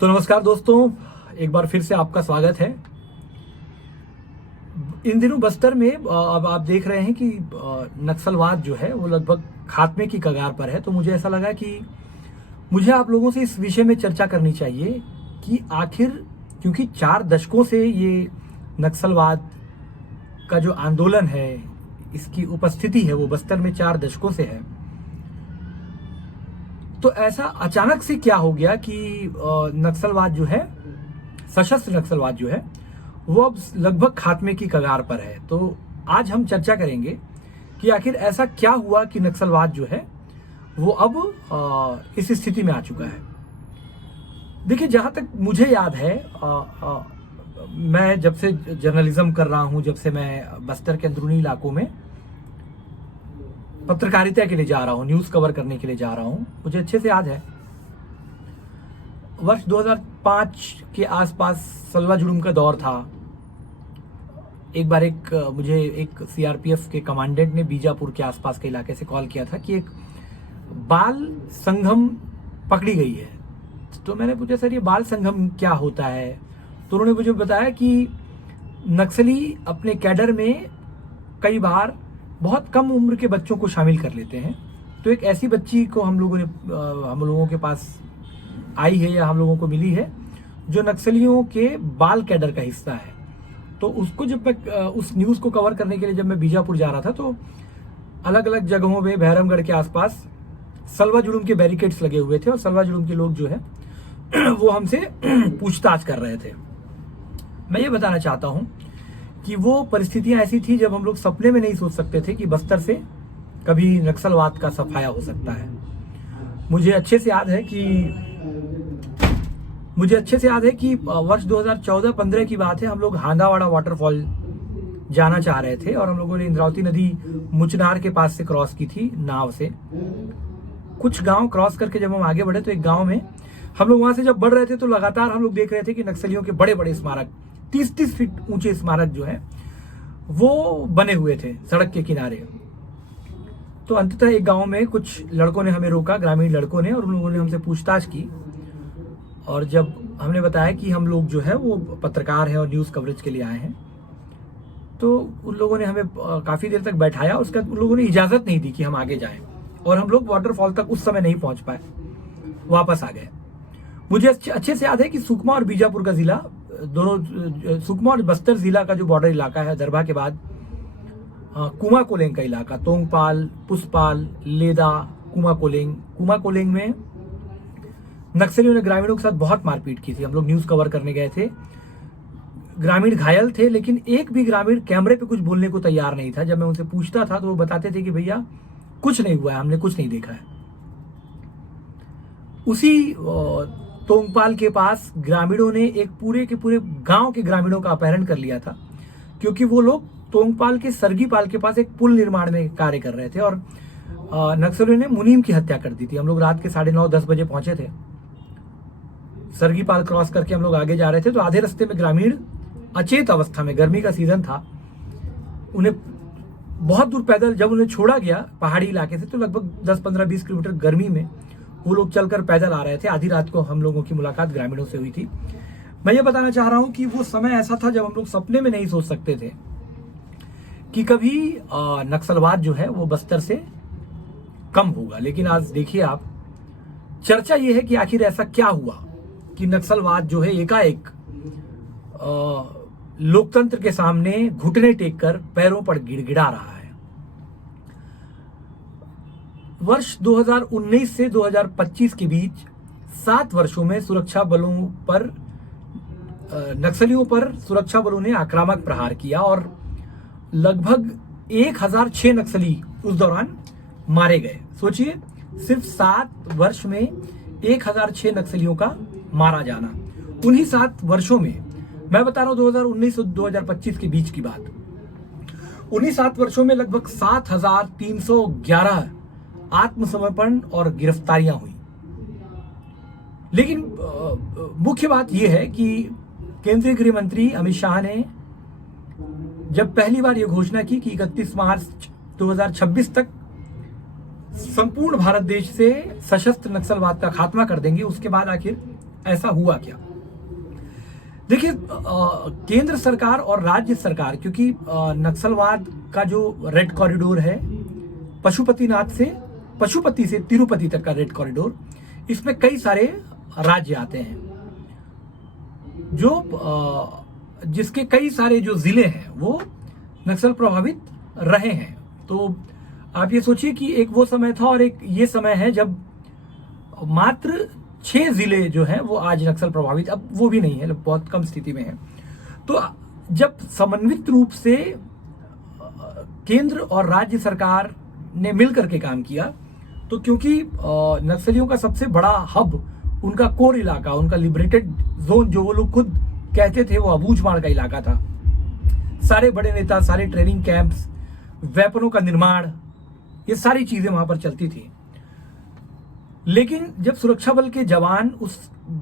तो नमस्कार दोस्तों, एक बार फिर से आपका स्वागत है। इन दिनों बस्तर में अब आप देख रहे हैं कि नक्सलवाद जो है वो लगभग खात्मे की कगार पर है। तो मुझे ऐसा लगा कि मुझे आप लोगों से इस विषय में चर्चा करनी चाहिए कि आखिर, क्योंकि 4 दशकों से ये नक्सलवाद का जो आंदोलन है, इसकी उपस्थिति है वो बस्तर में 4 दशकों से है। तो ऐसा अचानक से क्या हो गया कि नक्सलवाद जो है, सशस्त्र नक्सलवाद जो है वो अब लगभग खात्मे की कगार पर है। तो आज हम चर्चा करेंगे कि आखिर ऐसा क्या हुआ कि नक्सलवाद जो है वो अब इस स्थिति में आ चुका है। देखिए, जहां तक मुझे याद है, मैं जब से जर्नलिज्म कर रहा हूं, जब से मैं बस्तर के अंदरूनी इलाकों में पत्रकारिता के लिए जा रहा हूं, न्यूज कवर करने के लिए जा रहा हूं, मुझे अच्छे से याद है वर्ष 2005 के आसपास सलवा जुलूम का दौर था। एक बार मुझे एक सीआरपीएफ के कमांडेंट ने बीजापुर के आसपास के इलाके से कॉल किया था कि एक बाल संगम पकड़ी गई है। तो मैंने पूछा, सर ये बाल संगम क्या होता है? तो उन्होंने मुझे बताया कि नक्सली अपने कैडर में कई बार बहुत कम उम्र के बच्चों को शामिल कर लेते हैं। तो एक ऐसी बच्ची को हम लोगों के पास आई है या हम लोगों को मिली है जो नक्सलियों के बाल कैडर का हिस्सा है। तो उसको जब मैं उस न्यूज को कवर करने के लिए जब मैं बीजापुर जा रहा था, तो अलग अलग जगहों में भैरमगढ़ के आसपास सलवा जुलूम के बैरिकेड्स लगे हुए थे और सलवा जुलूम के लोग जो है वो हमसे पूछताछ कर रहे थे। मैं ये बताना चाहता हूं कि वो परिस्थितियां ऐसी थी जब हम लोग सपने में नहीं सोच सकते थे कि बस्तर से कभी नक्सलवाद का सफाया हो सकता है। मुझे अच्छे से याद है कि वर्ष 2014-15 की बात है। हम लोग हांदावाड़ा वाटरफॉल जाना चाह रहे थे और हम लोगों ने इंद्रावती नदी मुचनार के पास से क्रॉस की थी नाव से। कुछ गांव क्रॉस करके जब हम आगे बढ़े तो एक गांव में हम लोग वहां से जब बढ़ रहे थे तो लगातार हम लोग देख रहे थे कि नक्सलियों के बड़े बड़े स्मारक, 30-30 फीट ऊंचे स्मारक जो है वो बने हुए थे सड़क के किनारे। तो अंततः एक गांव में कुछ लड़कों ने हमें रोका, ग्रामीण लड़कों ने, और उन लोगों ने हमसे पूछताछ की। और जब हमने बताया कि हम लोग जो है वो पत्रकार हैं और न्यूज कवरेज के लिए आए हैं, तो उन लोगों ने हमें काफी देर तक बैठाया। उसके बाद उन लोगों ने इजाजत नहीं दी कि हम आगे जाएं और हम लोग वाटरफॉल तक उस समय नहीं पहुंच पाए, वापस आ गए। मुझे अच्छे से याद है कि सुकमा और बीजापुर का जिला, दोनों सुकमा और बस्तर जिला का जो बॉर्डर इलाका है, दरभा के बाद कुमा कोलेंग का इलाका, तोंगपाल, पुष्पाल, लेदा, कुमा कोलेंग में नक्सलियों ने ग्रामीणों के साथ बहुत मारपीट की थी। हम लोग न्यूज कवर करने गए थे, ग्रामीण घायल थे, लेकिन एक भी ग्रामीण कैमरे पे कुछ बोलने को तैयार नहीं था। जब मैं उनसे पूछता था तो वो बताते थे कि भैया कुछ नहीं हुआ है, हमने कुछ नहीं देखा है। उसी तोंगपाल के पास ग्रामीणों ने एक पूरे के पूरे गांव के ग्रामीणों का अपहरण कर लिया था, क्योंकि वो लोग तोंगपाल के सरगीपाल के पास एक पुल निर्माण में कार्य कर रहे थे और नक्सलियों ने मुनीम की हत्या कर दी थी। हम लोग रात के 9:30-10 बजे पहुंचे थे। सरगीपाल क्रॉस करके हम लोग आगे जा रहे थे तो आधे रास्ते में ग्रामीण अचेत अवस्था में, गर्मी का सीजन था, उन्हें बहुत दूर पैदल जब उन्हें छोड़ा गया पहाड़ी इलाके से, तो लगभग 10-15-20 किलोमीटर गर्मी में वो लोग चलकर पैदल आ रहे थे। आधी रात को हम लोगों की मुलाकात ग्रामीणों से हुई थी। मैं ये बताना चाह रहा हूं कि वो समय ऐसा था जब हम लोग सपने में नहीं सोच सकते थे कि कभी नक्सलवाद जो है वो बस्तर से कम होगा। लेकिन आज देखिए आप, चर्चा ये है कि आखिर ऐसा क्या हुआ कि नक्सलवाद जो है एकाएक लोकतंत्र के सामने घुटने टेक कर पैरों पर गिड़गिड़ा रहा है। वर्ष 2019 से 2025 के बीच 7 वर्षों में सुरक्षा बलों पर, नक्सलियों पर सुरक्षा बलों ने आक्रामक प्रहार किया और लगभग 1006 नक्सली उस दौरान मारे गए। सोचिए, सिर्फ 7 वर्ष में 1006 नक्सलियों का मारा जाना। उन्हीं 7 वर्षों में, मैं बता रहा हूं 2019 और 2025 के बीच की बात, उन्हीं 7 वर्षों में लगभग 7311 आत्मसमर्पण और गिरफ्तारियां हुई। लेकिन मुख्य बात यह है कि केंद्रीय गृह मंत्री अमित शाह ने जब पहली बार यह घोषणा की कि 31 मार्च 2026 तक संपूर्ण भारत देश से सशस्त्र नक्सलवाद का खात्मा कर देंगे, उसके बाद आखिर ऐसा हुआ क्या? देखिए, केंद्र सरकार और राज्य सरकार, क्योंकि नक्सलवाद का जो रेड कॉरिडोर है, पशुपति से तिरुपति तक का रेड कॉरिडोर, इसमें कई सारे राज्य आते हैं, जो जिसके कई सारे जो जिले हैं वो नक्सल प्रभावित रहे हैं। तो आप ये सोचिए कि एक वो समय था और एक ये समय है जब मात्र 6 जिले जो हैं वो आज नक्सल प्रभावित, अब वो भी नहीं है, बहुत कम स्थिति में है। तो जब समन्वित रूप से केंद्र और राज्य सरकार ने मिलकर के काम किया, तो क्योंकि नक्सलियों का सबसे बड़ा हब, उनका कोर इलाका, उनका लिबरेटेड जोन जो वो लोग खुद कहते थे, वो अबूझमाड़ का इलाका था। सारे बड़े नेता, सारे ट्रेनिंग कैंप्स, वेपनों का निर्माण, ये सारी चीजें वहां पर चलती थी। लेकिन जब सुरक्षा बल के जवान उस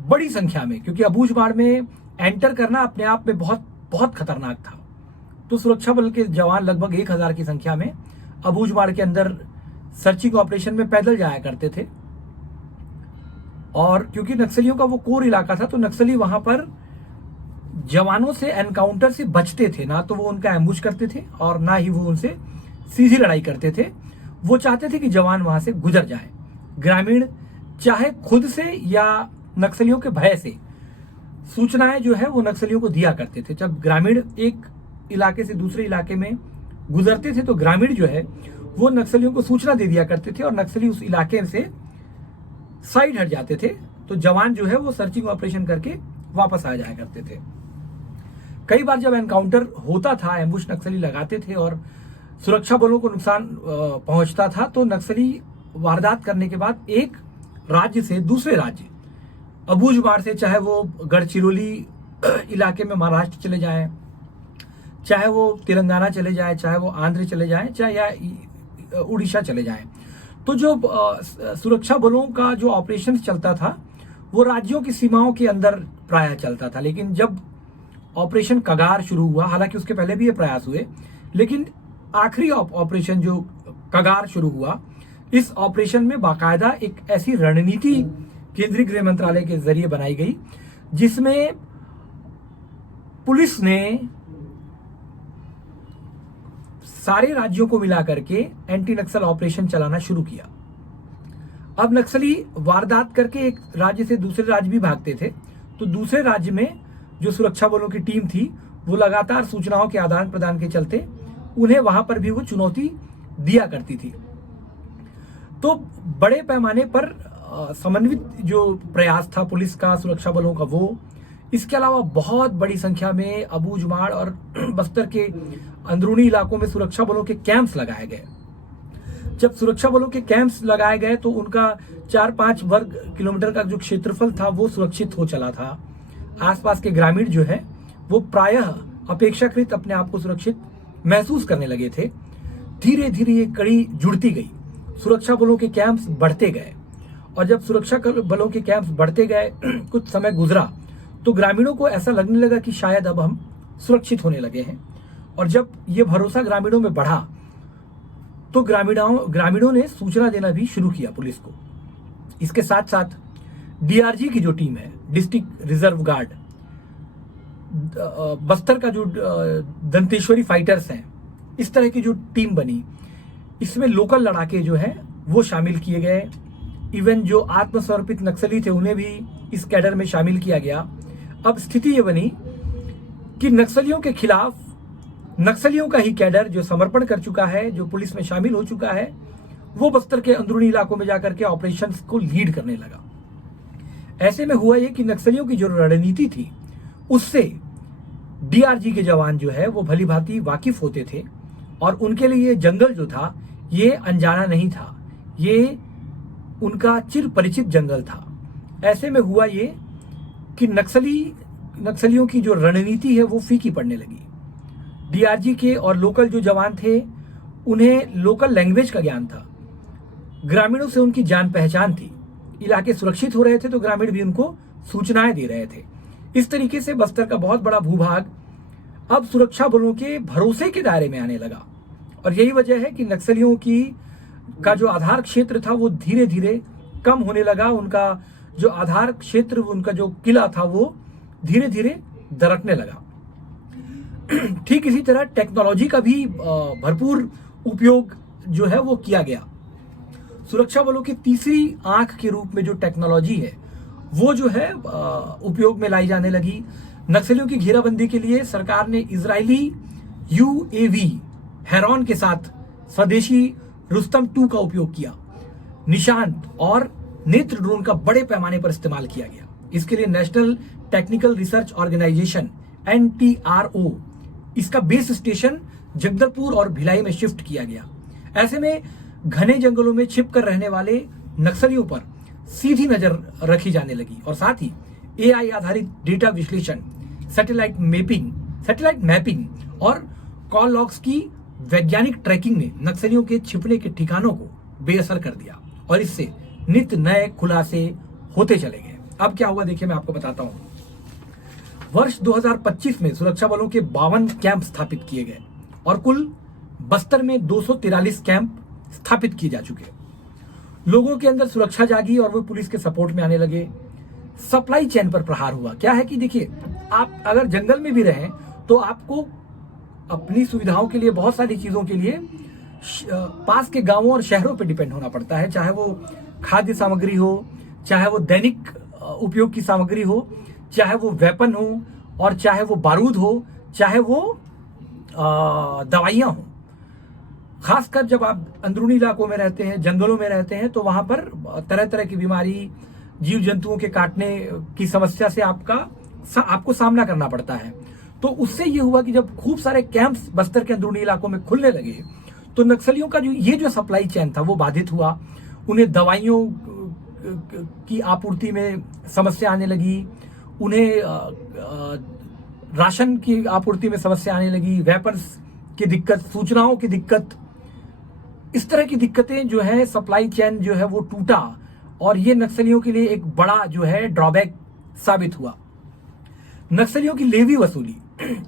बड़ी संख्या में, क्योंकि अबूझमाड़ में एंटर करना अपने आप में बहुत बहुत खतरनाक था, तो सुरक्षा बल के जवान लगभग 1000 की संख्या में अबूझमाड़ के अंदर सर्चिंग ऑपरेशन में पैदल जाया करते थे। और क्योंकि नक्सलियों का वो कोर इलाका था, तो नक्सली वहां पर जवानों से एनकाउंटर से बचते थे, ना तो वो उनका एम्बुश करते थे और ना ही वो उनसे सीधी लड़ाई करते थे। वो चाहते थे कि जवान वहां से गुजर जाए। ग्रामीण चाहे खुद से या नक्सलियों के भय से सूचनाएं जो है वो नक्सलियों को दिया करते थे। जब ग्रामीण एक इलाके से दूसरे इलाके में गुजरते थे, तो ग्रामीण जो है वो नक्सलियों को सूचना दे दिया करते थे और नक्सली उस इलाके से साइड हट जाते थे, तो जवान जो है वो सर्चिंग ऑपरेशन करके वापस आ जाया करते थे। कई बार जब एनकाउंटर होता था, एम्बुश नक्सली लगाते थे और सुरक्षा बलों को नुकसान पहुंचता था, तो नक्सली वारदात करने के बाद एक राज्य से दूसरे राज्य, अबूझमाड़ से चाहे वो गढ़चिरौली इलाके में महाराष्ट्र चले जाएं, चाहे वो तेलंगाना चले जाएं, चाहे वो आंध्र चले जाएं, चाहे या उड़ीसा चले जाएं, तो जो सुरक्षा बलों का जो ऑपरेशन चलता था वो राज्यों की सीमाओं के अंदर प्रायः चलता था। लेकिन जब ऑपरेशन कगार शुरू हुआ, हालांकि उसके पहले भी ये प्रयास हुए, लेकिन आखिरी ऑपरेशन जो कगार शुरू हुआ, इस ऑपरेशन में बाकायदा एक ऐसी रणनीति केंद्रीय गृह मंत्रालय के जरिए बनाई गई जिसमें पुलिस ने सारे राज्यों को मिलाकर के एंटी नक्सल ऑपरेशन चलाना शुरू किया। अब नक्सली वारदात करके एक राज्य से दूसरे राज्य भी भागते थे, तो दूसरे राज्य में जो सुरक्षा बलों की टीम थी वो लगातार सूचनाओं के आदान प्रदान के चलते उन्हें वहां पर भी वो चुनौती दिया करती थी। तो बड़े पैमाने पर समन्वित जो प्रयास था पुलिस का, सुरक्षा बलों का, वो इसके अलावा बहुत बड़ी संख्या में अबूझमाड़ और बस्तर के अंदरूनी इलाकों में सुरक्षा बलों के कैंप्स लगाए गए। जब सुरक्षा बलों के कैंप्स लगाए गए तो उनका 4-5 वर्ग किलोमीटर का जो क्षेत्रफल था वो सुरक्षित हो चला था। आसपास के ग्रामीण जो है वो प्रायः अपेक्षाकृत अपने आप को सुरक्षित महसूस करने लगे थे। धीरे धीरे ये कड़ी जुड़ती गई, सुरक्षा बलों के कैंप्स बढ़ते गए, और जब सुरक्षा बलों के कैंप्स बढ़ते गए, कुछ समय गुजरा, तो ग्रामीणों को ऐसा लगने लगा कि शायद अब हम सुरक्षित होने लगे हैं। और जब ये भरोसा ग्रामीणों में बढ़ा, तो ग्रामीणों ने सूचना देना भी शुरू किया पुलिस को। इसके साथ साथ डीआरजी की जो टीम है, डिस्ट्रिक्ट रिजर्व गार्ड, बस्तर का जो दंतेश्वरी फाइटर्स हैं, इस तरह की जो टीम बनी, इसमें लोकल लड़ाके जो हैं वो शामिल किए गए। इवन जो आत्मसमर्पित नक्सली थे उन्हें भी इस कैडर में शामिल किया गया। अब स्थिति ये बनी कि नक्सलियों के खिलाफ नक्सलियों का ही कैडर जो समर्पण कर चुका है, जो पुलिस में शामिल हो चुका है, वो बस्तर के अंदरूनी इलाकों में जाकर के ऑपरेशंस को लीड करने लगा। ऐसे में हुआ ये कि नक्सलियों की जो रणनीति थी उससे डीआरजी के जवान जो है वो भली भांति वाकिफ होते थे, और उनके लिए ये जंगल जो था ये अनजाना नहीं था, ये उनका चिर परिचित जंगल था। ऐसे में हुआ ये कि नक्सलियों की जो रणनीति है वो फीकी पड़ने लगी। डीआरजी के और लोकल जो जवान थे उन्हें लोकल लैंग्वेज का ज्ञान था, ग्रामीणों से उनकी जान पहचान थी, इलाके सुरक्षित हो रहे थे तो ग्रामीण भी उनको सूचनाएं दे रहे थे। इस तरीके से बस्तर का बहुत बड़ा भूभाग अब सुरक्षा बलों के भरोसे के दायरे में आने लगा, और यही वजह है कि नक्सलियों का जो आधार क्षेत्र था वो धीरे धीरे कम होने लगा। उनका जो आधार क्षेत्र, उनका जो किला था, वो धीरे धीरे दरकने लगा। ठीक इसी तरह टेक्नोलॉजी का भी भरपूर उपयोग जो है वो किया गया। सुरक्षा बलों की तीसरी आंख के रूप में जो टेक्नोलॉजी है वो जो है उपयोग में लाई जाने लगी। नक्सलियों की घेराबंदी के लिए सरकार ने इजरायली यूएवी हेरॉन के साथ स्वदेशी रुस्तम 2 का उपयोग किया। निशांत और नेत्र ड्रोन का बड़े पैमाने पर इस्तेमाल किया गया। इसके लिए national technical research organisation NTRO इसका बेस स्टेशन जगदलपुर और भिलाई में शिफ्ट किया गया। ऐसे में घने जंगलों में छिप कर रहने वाले नक्सलियों पर सीधी नजर रखी जाने लगी और साथ ही AI आधारित डेटा विश्लेषण, सैटेलाइट मैपिंग और कॉल लॉग्स की वैज्ञानिक ट्रैकिंग ने नक्सलियों के छिपने के ठिकानों को बेअसर कर दिया और इससे नित्य नए खुलासे होते चले गए। अब क्या हुआ देखिए, मैं आपको बताता हूं। वर्ष 2025 में सुरक्षा बलों के 52 कैंप स्थापित किए गए और कुल बस्तर में 243 कैंप स्थापित किए जा चुके। लोगों के अंदर सुरक्षा जागी और वो पुलिस के सपोर्ट में आने लगे। सप्लाई चेन पर प्रहार हुआ। क्या है कि देखिए, आप अगर जंगल में भी रहें तो आपको अपनी सुविधाओं के लिए, बहुत सारी चीजों के लिए पास के गांवों और शहरों पर डिपेंड होना पड़ता है, चाहे वो खाद्य सामग्री हो, चाहे वो दैनिक उपयोग की सामग्री हो, चाहे वो वेपन हो और चाहे वो बारूद हो, चाहे वो दवाइयां हो। खासकर जब आप अंदरूनी इलाकों में रहते हैं, जंगलों में रहते हैं, तो वहां पर तरह तरह की बीमारी, जीव जंतुओं के काटने की समस्या से आपको सामना करना पड़ता है। तो उससे ये हुआ कि जब खूब सारे कैंप्स बस्तर के अंदरूनी इलाकों में खुलने लगे तो नक्सलियों का जो सप्लाई चेन था वो बाधित हुआ। उन्हें दवाइयों की आपूर्ति में समस्या आने लगी, उन्हें राशन की आपूर्ति में समस्या आने लगी, वेपन्स की दिक्कत, सूचनाओं की दिक्कत, इस तरह की दिक्कतें जो है, सप्लाई चेन जो है वो टूटा और ये नक्सलियों के लिए एक बड़ा जो है ड्रॉबैक साबित हुआ। नक्सलियों की लेवी वसूली।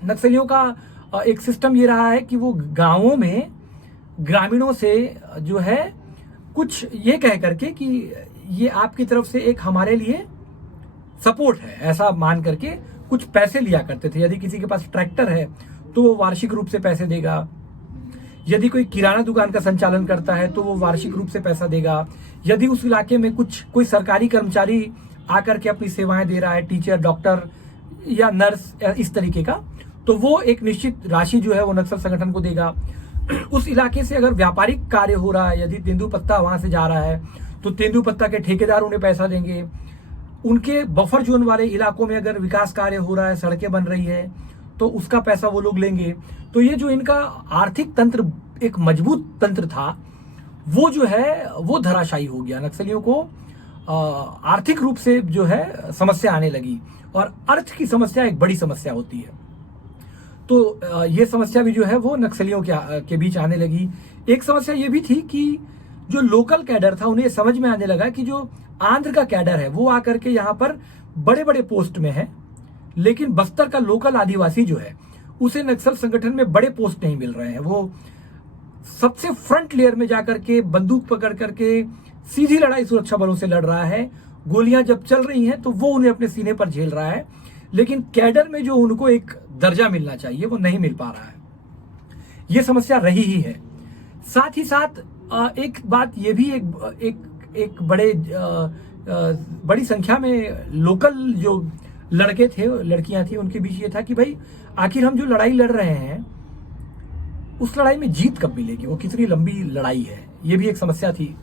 नक्सलियों का एक सिस्टम ये रहा है कि वो गांवों में ग्रामीणों से जो है कुछ ये कह करके कि ये आपकी तरफ से एक हमारे लिए सपोर्ट है, ऐसा मान करके कुछ पैसे लिया करते थे। यदि किसी के पास ट्रैक्टर है तो वो वार्षिक रूप से पैसे देगा, यदि कोई किराना दुकान का संचालन करता है तो वो वार्षिक रूप से पैसा देगा, यदि उस इलाके में कोई सरकारी कर्मचारी आकर के अपनी सेवाएं दे रहा है, टीचर, डॉक्टर या नर्स, इस तरीके का, तो वो एक निश्चित राशि जो है वो नक्सल संगठन को देगा। उस इलाके से अगर व्यापारिक कार्य हो रहा है, यदि तेंदुपत्ता वहां से जा रहा है तो तेंदुपत्ता के ठेकेदार उन्हें पैसा देंगे। उनके बफर जोन वाले इलाकों में अगर विकास कार्य हो रहा है, सड़कें बन रही है, तो उसका पैसा वो लोग लेंगे। तो ये जो इनका आर्थिक तंत्र, एक मजबूत तंत्र था, वो जो है वो धराशायी हो गया। नक्सलियों को आर्थिक रूप से जो है समस्या आने लगी और अर्थ की समस्या एक बड़ी समस्या होती है। तो ये समस्या भी जो है वो नक्सलियों के बीच आने लगी। एक समस्या ये भी थी कि जो लोकल कैडर था, उन्हें समझ में आने लगा कि जो आंध्र का कैडर है वो आकर के यहाँ पर बड़े बड़े पोस्ट में है, लेकिन बस्तर का लोकल आदिवासी जो है उसे नक्सल संगठन में बड़े पोस्ट नहीं मिल रहे हैं। वो सबसे फ्रंट लेयर में जाकर के बंदूक पकड़ करके सीधी लड़ाई सुरक्षा बलों से लड़ रहा है। गोलियां जब चल रही हैं तो वो उन्हें अपने सीने पर झेल रहा है, लेकिन कैडर में जो उनको एक दर्जा मिलना चाहिए वो नहीं मिल पा रहा है। ये समस्या रही ही है। साथ ही साथ एक बात ये भी एक बड़ी संख्या में लोकल जो लड़के थे, लड़कियां थी, उनके बीच ये था कि भाई आखिर हम जो लड़ाई लड़ रहे हैं उस लड़ाई में जीत कब मिलेगी, वो कितनी लंबी लड़ाई है, ये भी एक समस्या थी।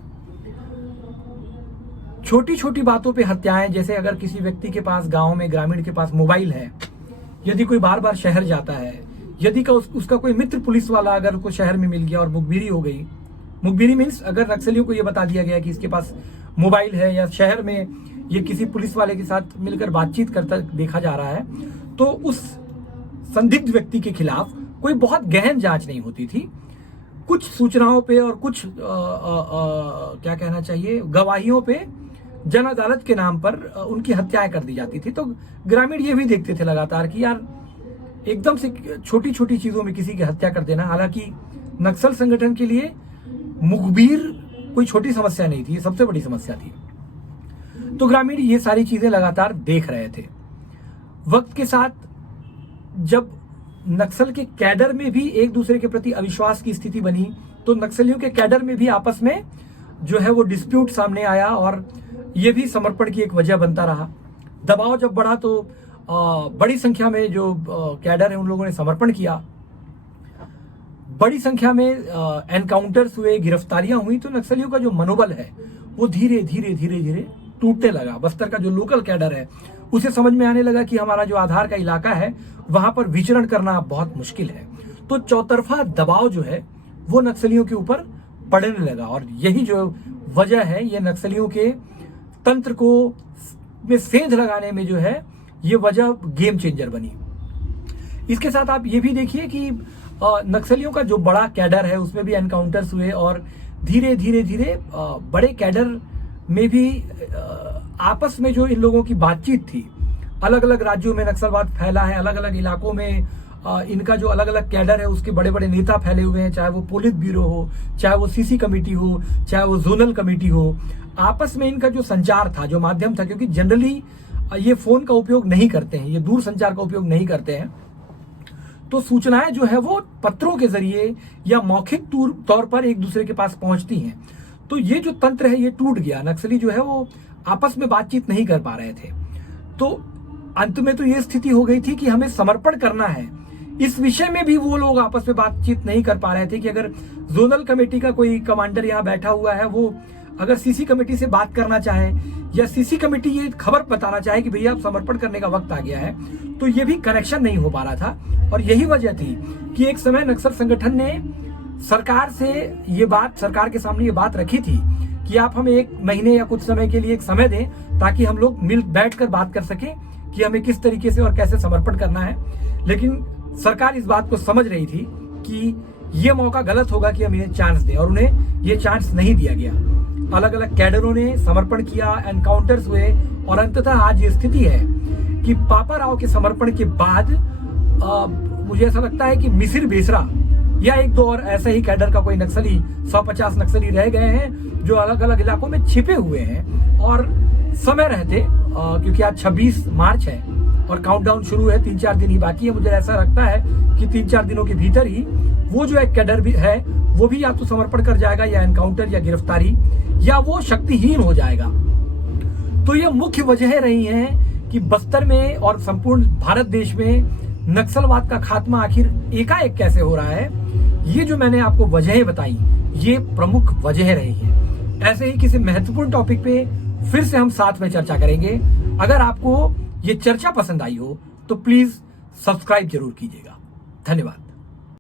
छोटी छोटी बातों पे हत्याएं, जैसे अगर किसी व्यक्ति के पास, गांव में ग्रामीण के पास मोबाइल है, यदि कोई बार बार शहर जाता है, यदि उसका कोई मित्र पुलिस वाला अगर उसको शहर में मिल गया और मुखबिरी हो गई, मुखबिरी मीन्स अगर नक्सलियों को यह बता दिया गया कि इसके पास मोबाइल है या शहर में ये किसी पुलिस वाले के साथ मिलकर बातचीत करता देखा जा रहा है, तो उस संदिग्ध व्यक्ति के खिलाफ कोई बहुत गहन जांच नहीं होती थी। कुछ सूचनाओं पे और कुछ क्या कहना चाहिए, गवाहियों पे जन अदालत के नाम पर उनकी हत्याएं कर दी जाती थी। तो ग्रामीण ये भी देखते थे लगातार कि यार एकदम से छोटी छोटी चीजों में किसी की हत्या कर देना। हालांकि नक्सल संगठन के लिए मुखबिर कोई छोटी समस्या नहीं थी, ये सबसे बड़ी समस्या थी। तो ग्रामीण ये सारी चीजें लगातार देख रहे थे। वक्त के साथ जब नक्सल के कैडर में भी एक दूसरे के प्रति अविश्वास की स्थिति बनी, तो नक्सलियों के कैडर में भी आपस में जो है वो डिस्प्यूट सामने आया और ये भी समर्पण की एक वजह बनता रहा। दबाव जब बढ़ा तो बड़ी संख्या में जो कैडर है उन लोगों ने समर्पण किया, बड़ी संख्या में एनकाउंटर्स हुए, गिरफ्तारियां हुई। तो नक्सलियों का जो मनोबल है वो धीरे धीरे धीरे धीरे टूटने लगा। बस्तर का जो लोकल कैडर है उसे समझ में आने लगा कि हमारा जो आधार का इलाका है वहां पर विचरण करना बहुत मुश्किल है। तो चौतरफा दबाव जो है वो नक्सलियों के ऊपर पड़ने लगा और यही जो वजह है, ये नक्सलियों के तंत्र को में सेंध लगाने में जो है ये वजह गेम चेंजर बनी। इसके साथ आप ये भी देखिए कि नक्सलियों का जो बड़ा कैडर है उसमें भी एनकाउंटर्स हुए और धीरे धीरे धीरे बड़े कैडर में भी आपस में जो इन लोगों की बातचीत थी, अलग अलग राज्यों में नक्सलवाद फैला है, अलग अलग इलाकों में इनका जो अलग अलग कैडर है उसके बड़े बड़े नेता फैले हुए हैं, चाहे वो पोलित ब्यूरो हो, चाहे वो सीसी कमेटी हो, चाहे वो जोनल कमेटी हो। आपस में इनका जो संचार था, जो माध्यम था, क्योंकि जनरली ये फोन का उपयोग नहीं करते हैं, ये दूर संचार का उपयोग नहीं करते हैं, तो सूचनाएं जो है वो पत्रों के जरिए या मौखिक तौर पर एक दूसरे के पास पहुंचती हैं। तो ये जो तंत्र है ये टूट गया। नक्सली जो है वो आपस में बातचीत नहीं कर पा रहे थे। तो अंत में तो ये स्थिति हो गई थी कि हमें समर्पण करना है, इस विषय में भी वो लोग आपस में बातचीत नहीं कर पा रहे थे कि अगर जोनल कमेटी का कोई कमांडर यहाँ बैठा हुआ है, वो अगर सीसी कमेटी से बात करना चाहे या सीसी कमेटी ये खबर बताना चाहे कि भैया आप समर्पण करने का वक्त आ गया है, तो ये भी कनेक्शन नहीं हो पा रहा था। और यही वजह थी कि एक समय नक्सल संगठन ने सरकार से ये बात, सरकार के सामने ये बात रखी थी कि आप हमें 1 महीने या कुछ समय के लिए एक समय दें ताकि हम लोग मिल बैठकर बात कर सकें कि हमें किस तरीके से और कैसे समर्पण करना है। लेकिन सरकार इस बात को समझ रही थी कि ये मौका गलत होगा कि हम इन्हें चांस दें, और उन्हें ये चांस नहीं दिया गया। अलग अलग कैडरों ने समर्पण किया, एनकाउंटर्स हुए और अंततः आज ये स्थिति है कि पापा राव के समर्पण के बाद मुझे ऐसा लगता है कि मिसिर बेसरा या 1-2 और ऐसे ही कैडर का कोई नक्सली, 150 नक्सली रह गए हैं जो अलग अलग इलाकों में छिपे हुए हैं। और समय रहते, क्योंकि आज 26 मार्च है और काउंटडाउन शुरू है, 3-4 दिन ही बाकी है, मुझे ऐसा लगता है कि 3-4 दिनों के भीतर ही वो जो एक कैडर भी है वो भी या तो समर्पण कर जाएगा या एनकाउंटर या गिरफ्तारी या वो शक्तिहीन हो जाएगा। तो ये मुख्य वजह रही हैं कि बस्तर में और संपूर्ण भारत देश में नक्सलवाद का खात्मा आखिर एकाएक कैसे हो रहा है। ये जो मैंने आपको वजहें बताई, ये प्रमुख वजह रही है। ऐसे ही किसी महत्वपूर्ण टॉपिक पे फिर से हम साथ में चर्चा करेंगे। अगर आपको ये चर्चा पसंद आई हो तो प्लीज सब्सक्राइब जरूर कीजिएगा। धन्यवाद।